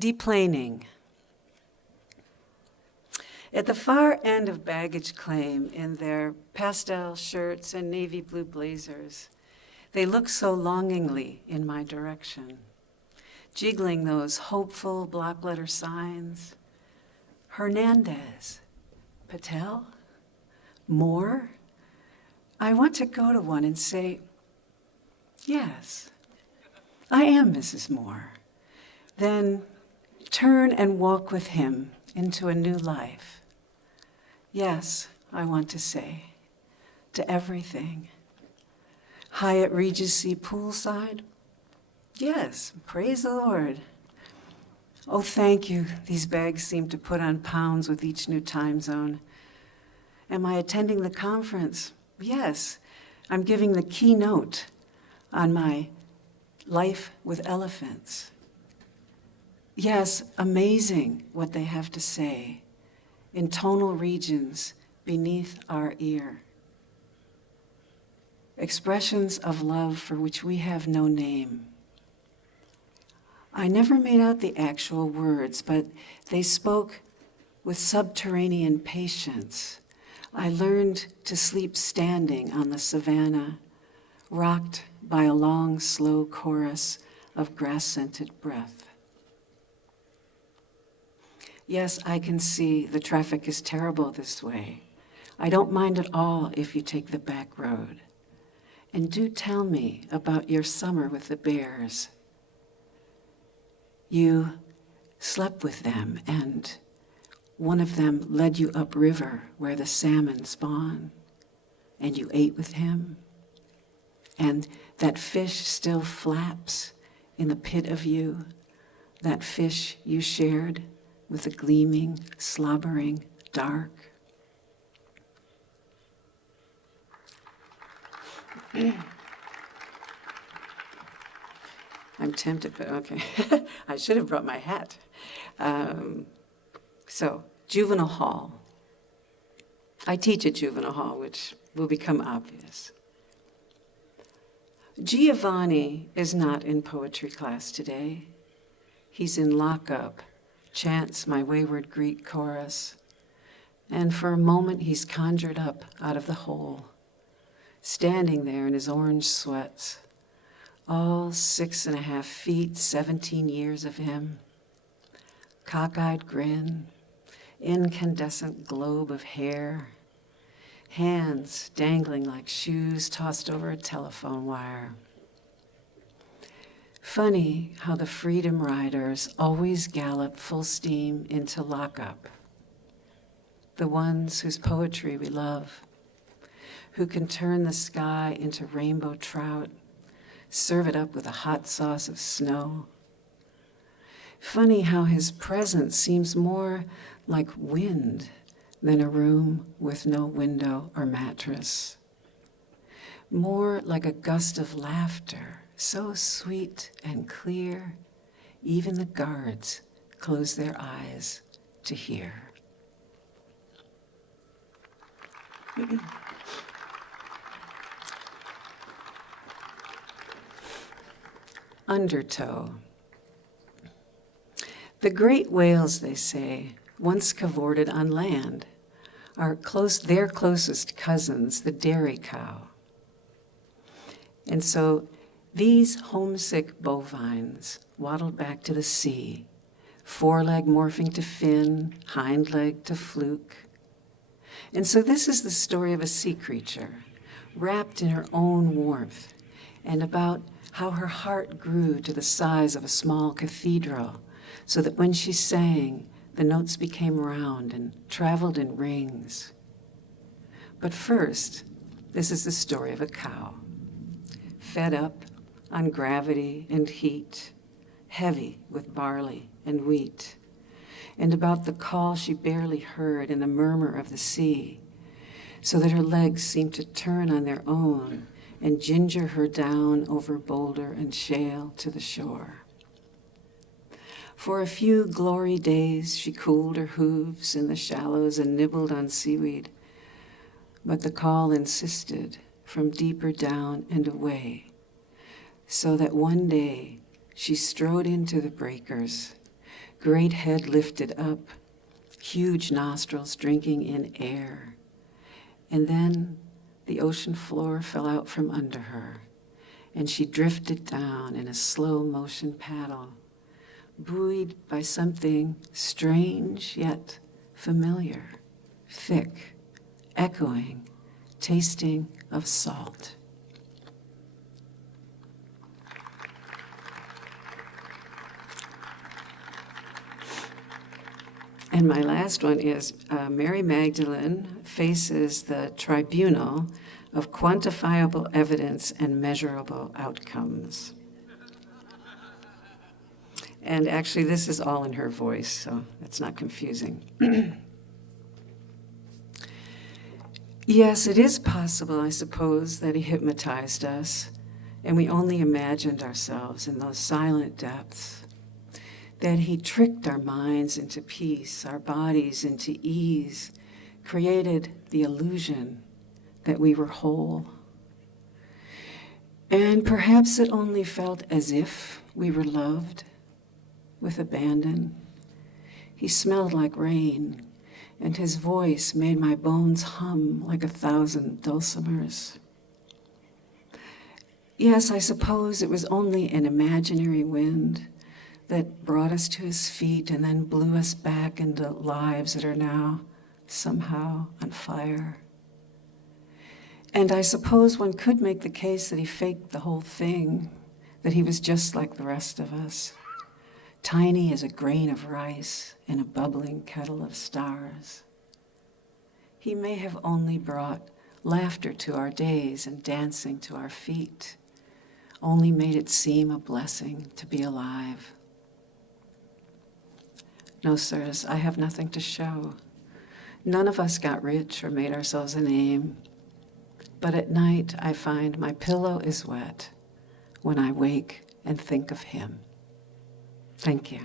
Deplaning. At the far end of baggage claim, in their pastel shirts and navy blue blazers, they look so longingly in my direction, jiggling those hopeful block letter signs. Hernandez, Patel, Moore. I want to go to one and say, yes, I am Mrs. Moore. Then turn and walk with him into a new life. Yes, I want to say, to everything. Hyatt Regency poolside? Yes, praise the Lord. Oh, thank you. These bags seem to put on pounds with each new time zone. Am I attending the conference? Yes, I'm giving the keynote on my life with elephants. Yes, amazing what they have to say in tonal regions beneath our ear. Expressions of love for which we have no name. I never made out the actual words, but they spoke with subterranean patience. I learned to sleep standing on the savannah, rocked by a long, slow chorus of grass-scented breath. Yes, I can see the traffic is terrible this way. I don't mind at all if you take the back road. And do tell me about your summer with the bears. You slept with them, and one of them led you upriver where the salmon spawn, and you ate with him, and that fish still flaps in the pit of you, that fish you shared with the gleaming, slobbering dark. I'm tempted, but okay. I should have brought my hat. So, juvenile hall. I teach at juvenile hall, which will become obvious. Giovanni is not in poetry class today. He's in lockup, chants my wayward Greek chorus, and for a moment he's conjured up out of the hole, standing there in his orange sweats, all 6.5 feet, 17 years of him, cockeyed grin, incandescent globe of hair, hands dangling like shoes tossed over a telephone wire. Funny how the freedom riders always gallop full steam into lockup, the ones whose poetry we love, who can turn the sky into rainbow trout, serve it up with a hot sauce of snow. Funny how his presence seems more like wind than a room with no window or mattress. More like a gust of laughter, so sweet and clear, even the guards close their eyes to hear. Undertow. The great whales, they say, once cavorted on land, are their closest cousins, the dairy cow. And so these homesick bovines waddled back to the sea, foreleg morphing to fin, hind leg to fluke. And so this is the story of a sea creature, wrapped in her own warmth, and about how her heart grew to the size of a small cathedral, so that when she sang, the notes became round and traveled in rings. But first, this is the story of a cow, fed up on gravity and heat, heavy with barley and wheat, and about the call she barely heard in the murmur of the sea, so that her legs seemed to turn on their own and ginger her down over boulder and shale to the shore. For a few glory days, she cooled her hooves in the shallows and nibbled on seaweed, but the call insisted from deeper down and away, so that one day she strode into the breakers, great head lifted up, huge nostrils drinking in air. And then the ocean floor fell out from under her, and she drifted down in a slow motion paddle, buoyed by something strange yet familiar, thick, echoing, tasting of salt. And my last one is Mary Magdalene faces the tribunal of quantifiable evidence and measurable outcomes. And actually, this is all in her voice, so it's not confusing. Yes, it is possible, I suppose, that he hypnotized us, and we only imagined ourselves in those silent depths. That he tricked our minds into peace, our bodies into ease, created the illusion that we were whole. And perhaps it only felt as if we were loved with abandon. He smelled like rain, and his voice made my bones hum like 1,000 dulcimers. Yes, I suppose it was only an imaginary wind that brought us to his feet and then blew us back into lives that are now somehow on fire. And I suppose one could make the case that he faked the whole thing, that he was just like the rest of us, tiny as a grain of rice in a bubbling kettle of stars. He may have only brought laughter to our days and dancing to our feet, only made it seem a blessing to be alive. No, sirs, I have nothing to show. None of us got rich or made ourselves a name. But at night I find my pillow is wet when I wake and think of him. Thank you.